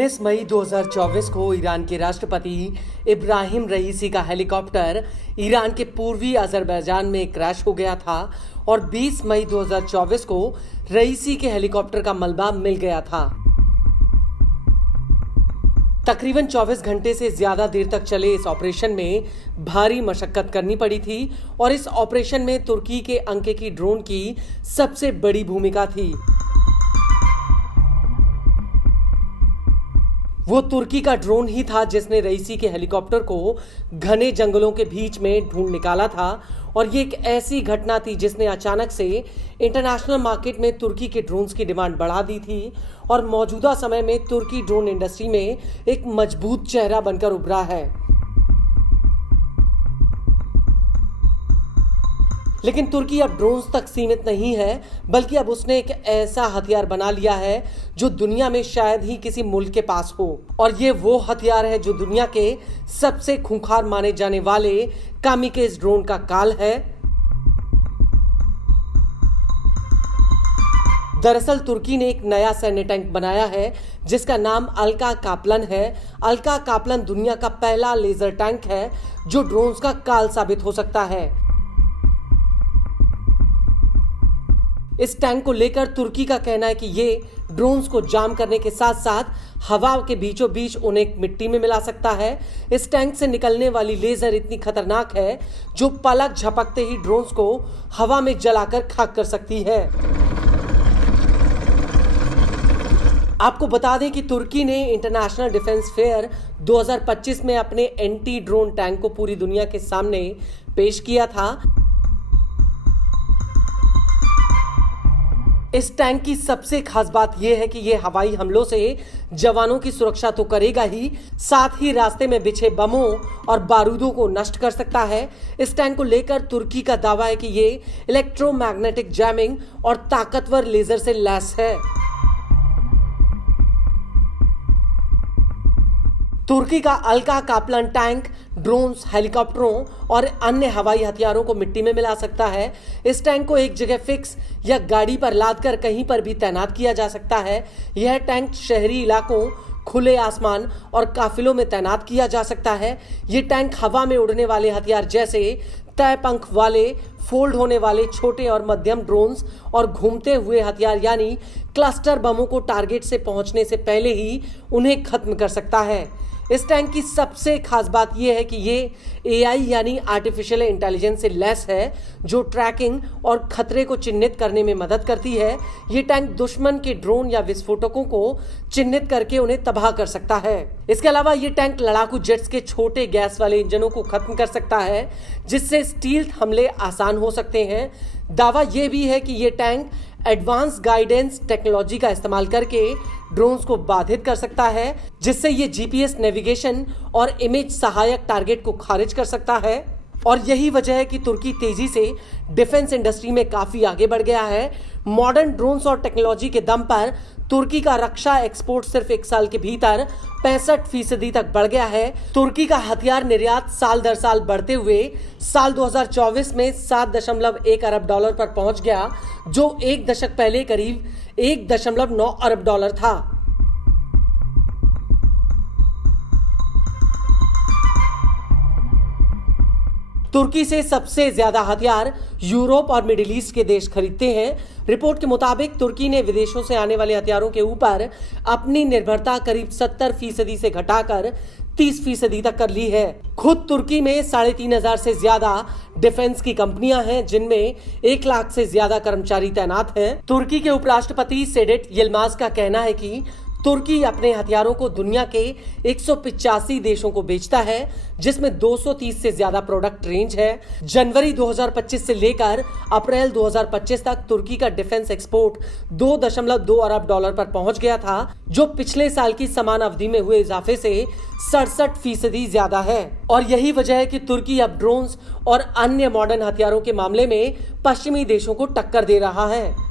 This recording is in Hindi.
19 मई 2024 को ईरान के राष्ट्रपति इब्राहिम रईसी का हेलीकॉप्टर ईरान के पूर्वी अजरबैजान में क्रैश हो गया था और 20 मई 2024 को रईसी के हेलीकॉप्टर का मलबा मिल गया था। तकरीबन 24 घंटे से ज्यादा देर तक चले इस ऑपरेशन में भारी मशक्कत करनी पड़ी थी और इस ऑपरेशन में तुर्की के अंकेकी ड्रोन की सबसे बड़ी भूमिका थी। वो तुर्की का ड्रोन ही था जिसने रईसी के हेलीकॉप्टर को घने जंगलों के बीच में ढूंढ निकाला था और ये एक ऐसी घटना थी जिसने अचानक से इंटरनेशनल मार्केट में तुर्की के ड्रोन्स की डिमांड बढ़ा दी थी और मौजूदा समय में तुर्की ड्रोन इंडस्ट्री में एक मजबूत चेहरा बनकर उभरा है। लेकिन तुर्की अब ड्रोन्स तक सीमित नहीं है, बल्कि अब उसने एक ऐसा हथियार बना लिया है जो दुनिया में शायद ही किसी मुल्क के पास हो, और ये वो हथियार है जो दुनिया के सबसे खूंखार माने जाने वाले कामिकेज ड्रोन का काल है। दरअसल तुर्की ने एक नया सैन्य टैंक बनाया है जिसका नाम अल्का काप्लन है। अल्का काप्लन दुनिया का पहला लेजर टैंक है जो ड्रोन्स का काल साबित हो सकता है। इस टैंक को लेकर तुर्की का कहना है कि ये ड्रोन्स को जाम करने के साथ साथ हवा के बीचों बीच उन्हें मिट्टी में मिला सकता है। इस टैंक से निकलने वाली लेजर इतनी खतरनाक है जो पलक झपकते ही ड्रोन्स को हवा में जलाकर खाक कर सकती है। आपको बता दें कि तुर्की ने इंटरनेशनल डिफेंस फेयर 2025 में अपने एंटी ड्रोन टैंक को पूरी दुनिया के सामने पेश किया था। इस टैंक की सबसे खास बात यह है कि यह हवाई हमलों से जवानों की सुरक्षा तो करेगा ही, साथ ही रास्ते में बिछे बमों और बारूदों को नष्ट कर सकता है। इस टैंक को लेकर तुर्की का दावा है कि यह इलेक्ट्रोमैग्नेटिक जैमिंग और ताकतवर लेजर से लैस है। तुर्की का अल्का काप्लन टैंक ड्रोन्स, हेलीकॉप्टरों और अन्य हवाई हथियारों को मिट्टी में मिला सकता है। इस टैंक को एक जगह फिक्स या गाड़ी पर लादकर कहीं पर भी तैनात किया जा सकता है। यह टैंक शहरी इलाकों, खुले आसमान और काफिलों में तैनात किया जा सकता है। ये टैंक हवा में उड़ने वाले हथियार जैसे तय पंख वाले, फोल्ड होने वाले छोटे और मध्यम ड्रोन्स और घूमते हुए हथियार यानी क्लस्टर बमों को टारगेट से पहुंचने से पहले ही उन्हें खत्म कर सकता है। इस टैंक की सबसे खास बात यह है कि ये AI यानी आर्टिफिशियल इंटेलिजेंस से लैस है जो ट्रैकिंग और खतरे को चिन्हित करने में मदद करती है। ये टैंक दुश्मन के ड्रोन या विस्फोटकों को चिन्हित करके उन्हें तबाह कर सकता है। इसके अलावा ये टैंक लड़ाकू जेट्स के छोटे गैस वाले इंजनों को खत्म कर सकता है जिससे स्टील्थ हमले आसान हो सकते हैं। दावा यह भी है कि ये टैंक एडवांस गाइडेंस टेक्नोलॉजी का इस्तेमाल करके ड्रोन्स को बाधित कर सकता है जिससे ये GPS नेविगेशन और इमेज सहायक टारगेट को खारिज कर सकता है। और यही वजह है कि तुर्की तेजी से डिफेंस इंडस्ट्री में काफी आगे बढ़ गया है। मॉडर्न ड्रोन्स और टेक्नोलॉजी के दम पर तुर्की का रक्षा एक्सपोर्ट सिर्फ 1 साल के भीतर 65% तक बढ़ गया है। तुर्की का हथियार निर्यात साल दर साल बढ़ते हुए साल 2024 में 7.1 अरब डॉलर पर पहुंच गया जो एक दशक पहले करीब 1.9 अरब डॉलर था। तुर्की से सबसे ज्यादा हथियार यूरोप और मिडिल ईस्ट के देश खरीदते हैं। रिपोर्ट के मुताबिक तुर्की ने विदेशों से आने वाले हथियारों के ऊपर अपनी निर्भरता करीब 70% से घटाकर 30% तक कर ली है। खुद तुर्की में 3,500 से ज्यादा डिफेंस की कंपनियां हैं जिनमें 1 लाख से ज्यादा कर्मचारी तैनात हैं। तुर्की के उपराष्ट्रपति सेडेट यिल्माज का कहना है कि तुर्की अपने हथियारों को दुनिया के 185 देशों को बेचता है जिसमें 230 से ज्यादा प्रोडक्ट रेंज है। जनवरी 2025 से लेकर अप्रैल 2025 तक तुर्की का डिफेंस एक्सपोर्ट 2.2 अरब डॉलर पर पहुंच गया था जो पिछले साल की समान अवधि में हुए इजाफे से 67% ज्यादा है। और यही वजह है कि तुर्की अब ड्रोन्स और अन्य मॉडर्न हथियारों के मामले में पश्चिमी देशों को टक्कर दे रहा है।